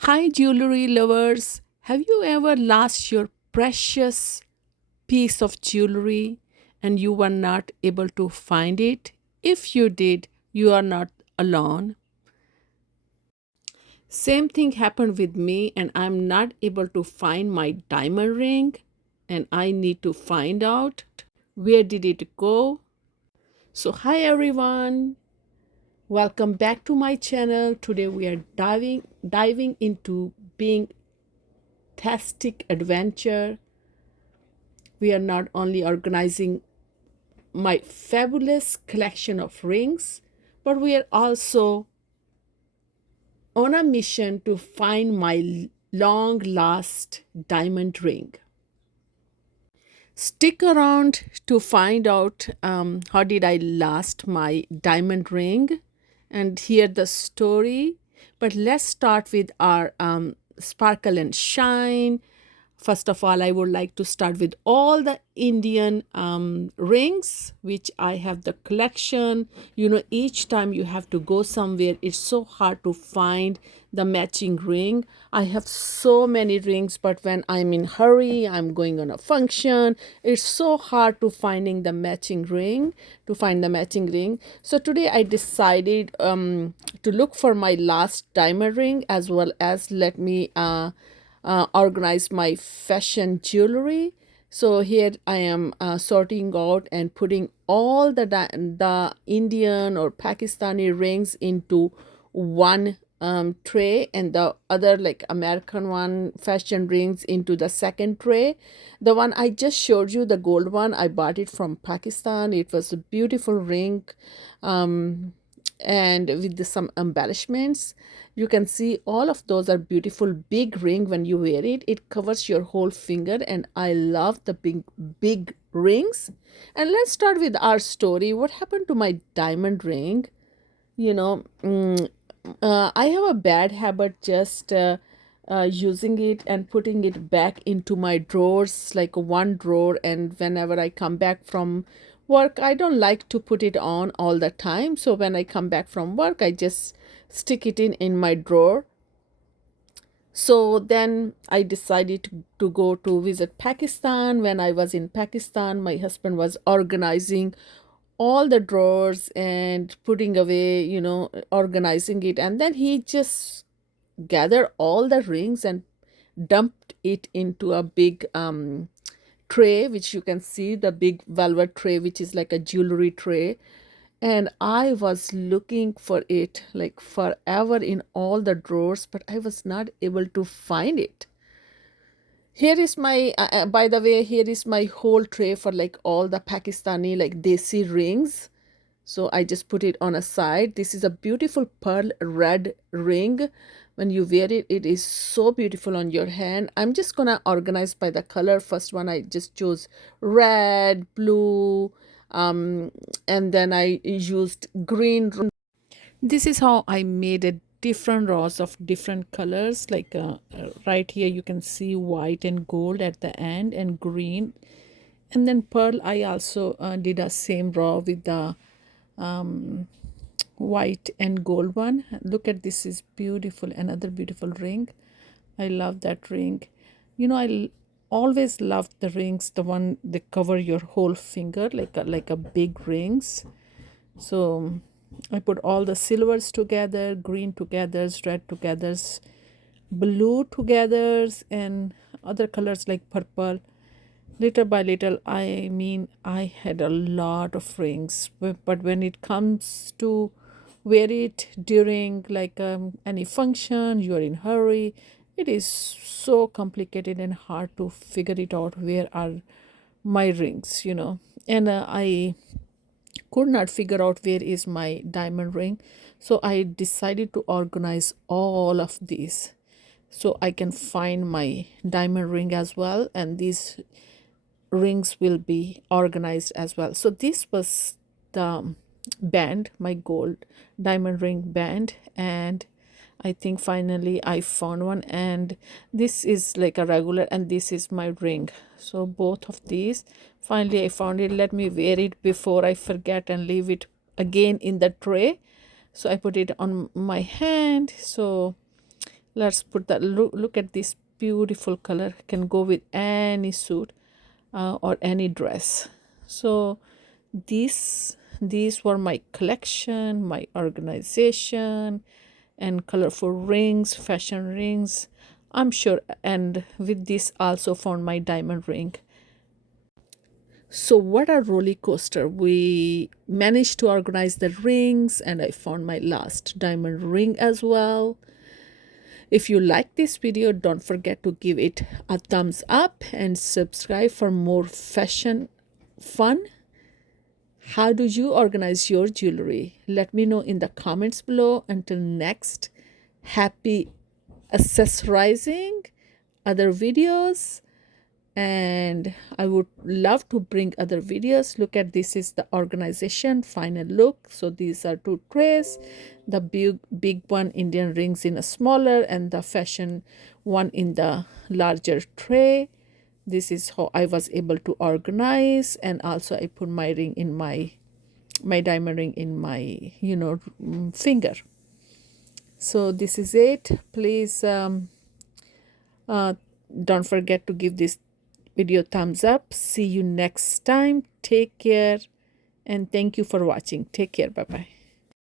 Hi, jewelry lovers. Have you ever lost your precious piece of jewelry and you were not able to find it? If you did, you are not alone. Same thing happened with me, and I'm not able to find my diamond ring, and I need to find out where did it go. So, hi everyone. Welcome back to my channel. Today we are diving into being fantastic adventure. We are not only organizing my fabulous collection of rings, but we are also on a mission to find my long lost diamond ring. Stick around to find out how did I lost my diamond ring and hear the story. But let's start with our sparkle and shine. First of all, I would like to start with all the Indian rings, which I have the collection. You know, each time you have to go somewhere, it's so hard to find the matching ring. I have so many rings, but when I'm in hurry, I'm going on a function, it's so hard to finding the matching ring, to find the matching ring. So today I decided to look for my last diamond ring as well as let me organize my fashion jewelry. So here I am sorting out and putting all the Indian or Pakistani rings into one tray, and the other like American one fashion rings into the second tray. The one I just showed you, the gold one, I bought it from Pakistan. It was a beautiful ring. And with some embellishments, you can see all of those are beautiful. Big ring, when you wear it, it covers your whole finger, and I love the big rings. And let's start with our story. What happened to my diamond ring? you know mm, I have a bad habit just using it and putting it back into my drawers, like one drawer, and whenever I come back from work, I don't like to put it on all the time. So when I come back from work, I just stick it in my drawer. So then I decided to go to visit Pakistan. When I was in Pakistan, my husband was organizing all the drawers and putting away, organizing it. And then he just gathered all the rings and dumped it into a big tray, which you can see, the big velvet tray, which is like a jewelry tray. And I was looking for it like forever in all the drawers, but I was not able to find it. Here is my, by the way, here is my whole tray for like all the Pakistani like desi rings. So I just put it on a side. This is a beautiful pearl red ring. When you wear it, it is so beautiful on your hand. I'm just gonna organize by the color. First one, I just chose red, blue, and then I used green. This is how I made a different rows of different colors. Like right here, you can see white and gold at the end and green. And then pearl, I also did a same row with the white and gold one. Look at this, is beautiful. Another beautiful ring. I love that ring. Always loved the rings, the one they cover your whole finger like a big rings. So I put all the silvers together, green together, red together, blue together, and other colors like purple. Little by little, I mean, I had a lot of rings, but when it comes to wear it during like any function, you are in hurry, it is so complicated and hard to figure it out where are my rings. And I could not figure out where is my diamond ring. So I decided to organize all of these so I can find my diamond ring as well, and these rings will be organized as well. So this was the band, my gold diamond ring band, and I think finally I found one, and this is like a regular and this is my ring. So both of these, finally I found it. Let me wear it before I forget and leave it again in the tray. So I put it on my hand. So Let's put that. Look at this beautiful color. Can go with any suit or any dress. So these were my collection, my organization, and colorful rings, fashion rings. I'm sure, and with this also found my diamond ring. So what a roller coaster. We managed to organize the rings, and I found my last diamond ring as well. If you like this video, don't forget to give it a thumbs up and subscribe for more fashion fun. How do you organize your jewelry? Let me know in the comments below. Until next, happy accessorizing other videos, and I would love to bring other videos. Look at this is the organization final look. So these are two trays, the big one Indian rings in a smaller, and the fashion one in the larger tray. This is how I was able to organize, and also I put my ring in my diamond ring in my finger. So this is it. Please uh, don't forget to give this video thumbs up. See you next time. Take care, and thank you for watching. Take care. Bye bye.